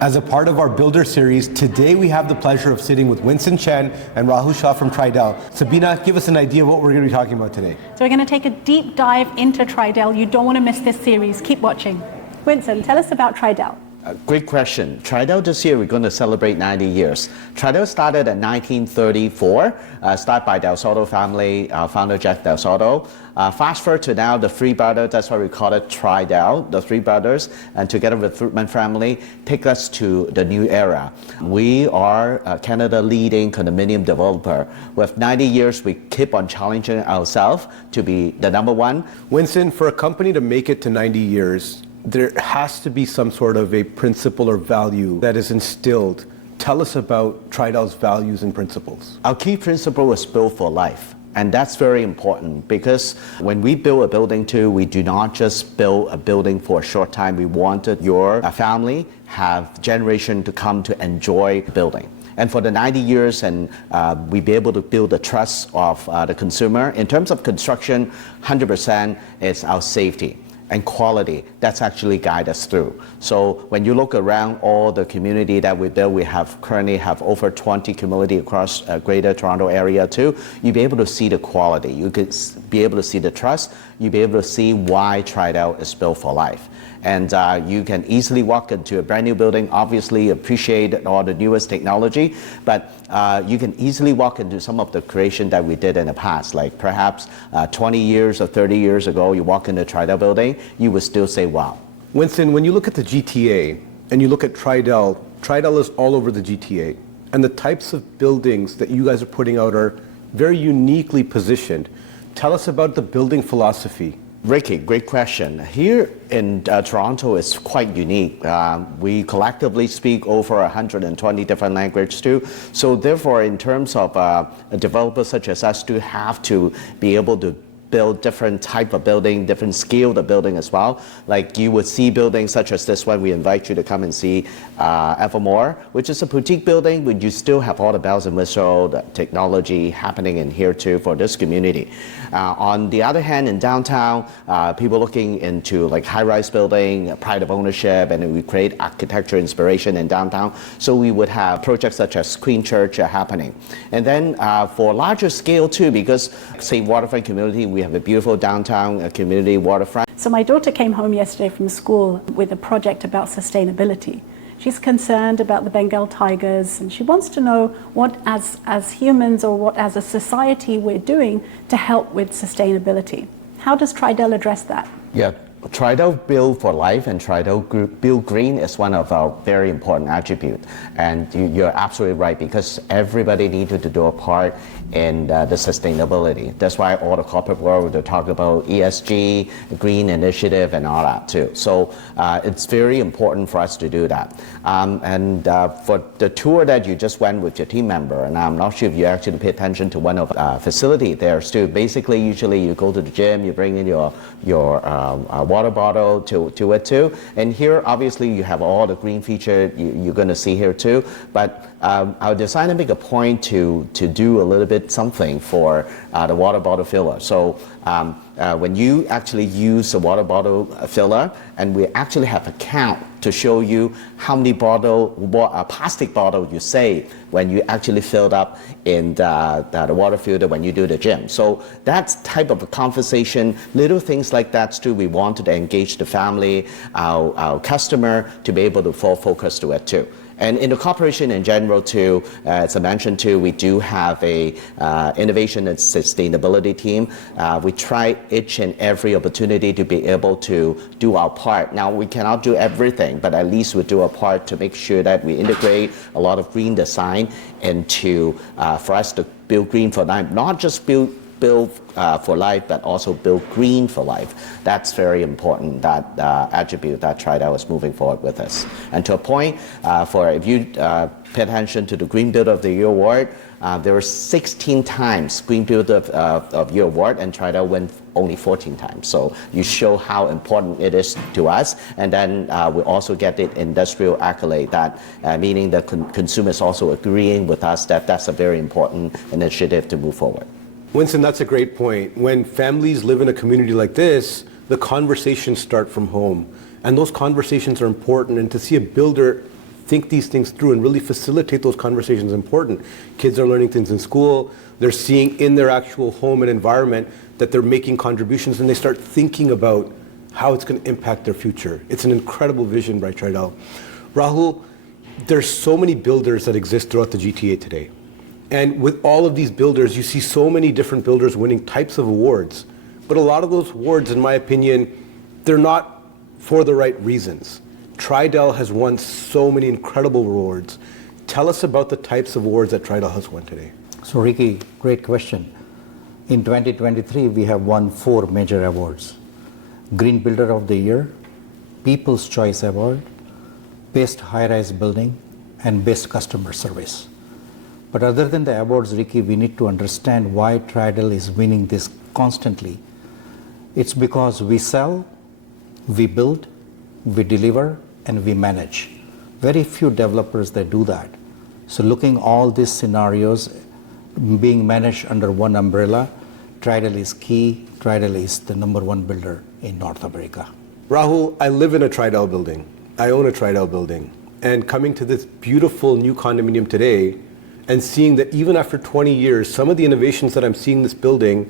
As a part of our Builder series, today we have the pleasure of sitting with Winson Chen and Rahul Shah from Tridel. Sabina, give us an idea of what we're going to be talking about today. So we're going to take a deep dive into Tridel. You don't want to miss this series. Keep watching. Winson, tell us about Tridel. Great question. Tridel this year, we're going to celebrate 90 years. Tridel started in 1934, started by Del Soto family, founder Jack Del Soto. Fast forward to now, the three brothers, that's why we call it Tridel, the three brothers, and together with Fruitman family, take us to the new era. We are Canada leading condominium developer. With 90 years, we keep on challenging ourselves to be the number one. Winson, for a company to make it to 90 years, there has to be some sort of a principle or value that is instilled. Tell us about Tridel's values and principles. Our key principle is built for life. And that's very important because when we build a building too, we do not just build a building for a short time. We wanted your family have generation to come to enjoy the building. And for the 90 years, and we be able to build the trust of the consumer. In terms of construction, 100% is our safety and quality. That's actually guide us through. So when you look around all the community that we build, we currently have over 20 community across Greater Toronto area too. You'll be able to see the quality. You could be able to see the trust. You'll be able to see why Tridel is built for life. And you can easily walk into a brand new building, obviously appreciate all the newest technology, but you can easily walk into some of the creation that we did in the past, like perhaps 20 years or 30 years ago, you walk into a Tridel building, you would still say, wow. Winson, when you look at the GTA and you look at Tridel, Tridel is all over the GTA. And the types of buildings that you guys are putting out are very uniquely positioned. Tell us about the building philosophy. Ricky, great question. Here in Toronto, it's quite unique. We collectively speak over 120 different languages too. So therefore, in terms of a developer such as us, do have to be able to build different type of building, different scale of building as well. Like you would see buildings such as this one, we invite you to come and see Evermore, which is a boutique building, but you still have all the bells and whistles, the technology happening in here too for this community. On the other hand, in downtown, people looking into like high-rise building, pride of ownership, and we create architecture inspiration in downtown. So we would have projects such as Queen Church happening. And then for larger scale too, because say waterfront community, we have a beautiful downtown community waterfront. So my daughter came home yesterday from school with a project about sustainability. She's concerned about the Bengal tigers and she wants to know what as humans or what as a society we're doing to help with sustainability. How does Tridel address that? Yeah. Tridel build for life and Tridel build green is one of our very important attributes. And you're absolutely right because everybody needed to do a part in the sustainability. That's why all the corporate world they talk about ESG, green initiative and all that too. So it's very important for us to do that. For the tour that you just went with your team member, and I'm not sure if you actually pay attention to one of the facility there too. Basically, usually you go to the gym, you bring in your water bottle to it too. And here, obviously, you have all the green feature you're going to see here too. But our designer make a point to do a little bit something for the water bottle filler. So when you actually use the water bottle filler, and we actually have a count to show you how many plastic bottle you save when you actually filled up in the water filter when you do the gym. So that's type of a conversation, little things like that too. We wanted to engage the family, our customer to be able to full focus to it too. And in the corporation in general too, as I mentioned too, we do have a innovation and sustainability team. We try each and every opportunity to be able to do our part. Now we cannot do everything, but at least we do our part to make sure that we integrate a lot of green design into for us to build green for life, not just build for life, but also build green for life. That's very important, that attribute that Tridel is moving forward with us. And to a point, if you pay attention to the Green Builder of the Year award, there were 16 times Green Builder of Year award, and Tridel won only 14 times. So you show how important it is to us. And then we also get the industrial accolade, that meaning the consumers also agreeing with us that that's a very important initiative to move forward. Winson, that's a great point. When families live in a community like this, the conversations start from home. And those conversations are important. And to see a builder think these things through and really facilitate those conversations is important. Kids are learning things in school. They're seeing in their actual home and environment that they're making contributions, and they start thinking about how it's going to impact their future. It's an incredible vision by Tridel. Rahul, there's so many builders that exist throughout the GTA today. And with all of these builders, you see so many different builders winning types of awards. But a lot of those awards, in my opinion, they're not for the right reasons. Tridel has won so many incredible awards. Tell us about the types of awards that Tridel has won today. So Ricky, great question. In 2023, we have won 4 major awards. Green Builder of the Year, People's Choice Award, Best High-Rise Building, and Best Customer Service. But other than the awards, Ricky, we need to understand why Tridel is winning this constantly. It's because we sell, we build, we deliver, and we manage. Very few developers that do that. So looking all these scenarios being managed under one umbrella, Tridel is key. Tridel is the #1 builder in North America. Rahul, I live in a Tridel building. I own a Tridel building. And coming to this beautiful new condominium today and seeing that even after 20 years, some of the innovations that I'm seeing in this building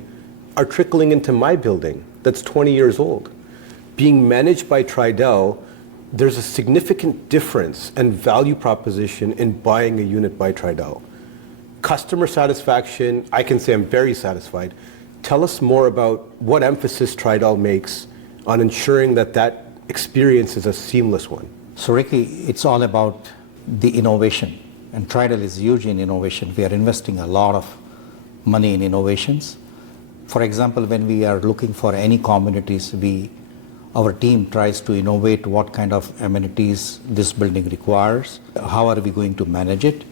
are trickling into my building that's 20 years old. Being managed by Tridel, there's a significant difference and value proposition in buying a unit by Tridel. Customer satisfaction, I can say I'm very satisfied. Tell us more about what emphasis Tridel makes on ensuring that that experience is a seamless one. So Ricky, it's all about the innovation. And Tridel is huge in innovation. We are investing a lot of money in innovations. For example, when we are looking for any communities, our team tries to innovate what kind of amenities this building requires, how are we going to manage it,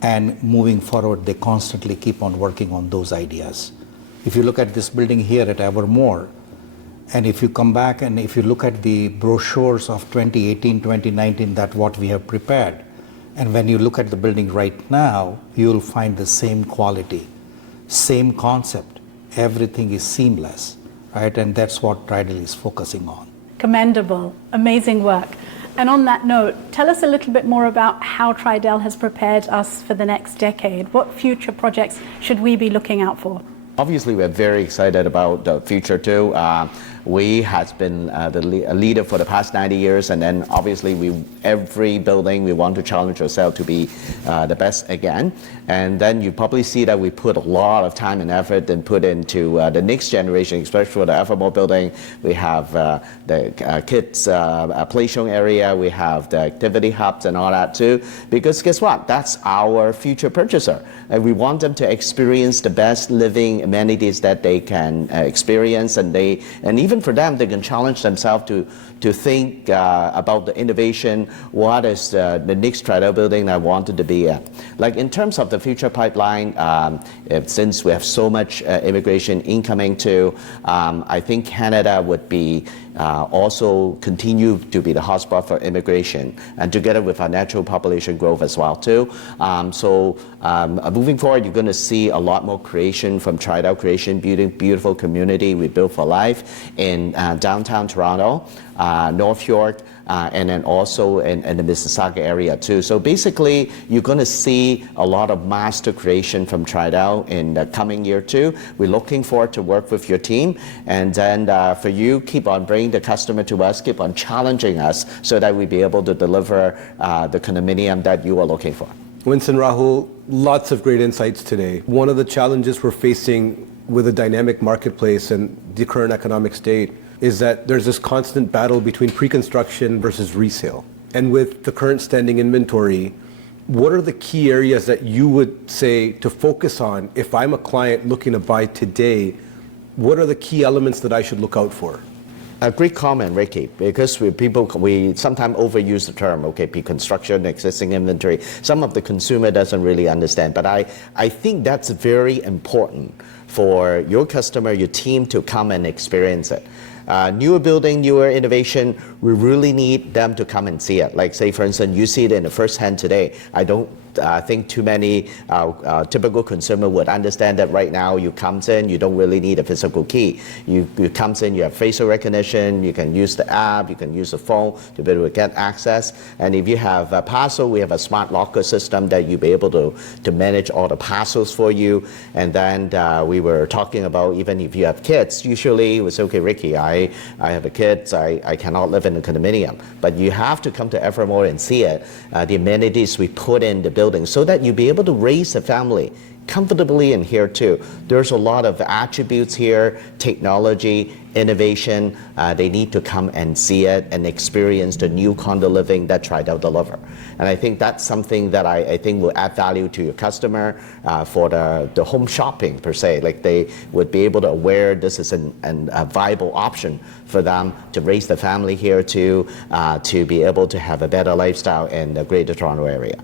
and moving forward, they constantly keep on working on those ideas. If you look at this building here at Evermore, and if you come back and if you look at the brochures of 2018, 2019, that's what we have prepared, and when you look at the building right now, you'll find the same quality, same concept, everything is seamless. Right? And that's what Tridel is focusing on. Commendable, amazing work. And on that note, tell us a little bit more about how Tridel has prepared us for the next decade. What future projects should we be looking out for? Obviously, we're very excited about the future too. We has been a leader for the past 90 years, and then obviously every building we want to challenge ourselves to be the best again. And then you probably see that we put a lot of time and effort and put into the next generation, especially for the Evermore building. We have the kids play showing area, we have the activity hubs and all that too. Because guess what? That's our future purchaser. And we want them to experience the best living amenities that they can experience, and even for them, they can challenge themselves to think about the innovation. What is the next Tridel building I wanted to be at? Like in terms of the future pipeline, since we have so much immigration incoming too, I think Canada would be also continue to be the hotspot for immigration, and together with our natural population growth as well too. Moving forward, you're going to see a lot more creation from Tridel Creation, beautiful community we built for life in downtown Toronto, North York, and then also in the Mississauga area too. So basically, you're going to see a lot of master creation from Tridel in the coming year too. We're looking forward to work with your team, and then for you, keep on bringing the customer to us, keep on challenging us so that we be able to deliver the condominium that you are looking for. Winson, Rahul, lots of great insights today. One of the challenges we're facing with a dynamic marketplace and the current economic state is that there's this constant battle between pre-construction versus resale. And with the current standing inventory, what are the key areas that you would say to focus on if I'm a client looking to buy today? What are the key elements that I should look out for? A great comment, Ricky, because we sometimes overuse the term, pre-construction, existing inventory. Some of the consumer doesn't really understand, but I think that's very important for your customer, your team to come and experience it. Newer building, newer innovation, we really need them to come and see it. Like say, for instance, you see it in the first hand today. I don't I think too many typical consumer would understand that right now you comes in, you don't really need a physical key. You comes in, you have facial recognition, you can use the app, you can use the phone to be able to get access. And if you have a parcel, we have a smart locker system that you'll be able to manage all the parcels for you. And then we were talking about even if you have kids, usually we say, okay, Ricky, I have a kid, I cannot live in a condominium. But you have to come to Evermore and see it, the amenities we put in the building so that you'll be able to raise a family comfortably in here too. There's a lot of attributes here, technology, innovation. They need to come and see it and experience the new condo living that Tridel deliver. And I think that's something that I think will add value to your customer for the home shopping per se. Like they would be able to aware this is a viable option for them to raise the family here too, to be able to have a better lifestyle in the Greater Toronto area.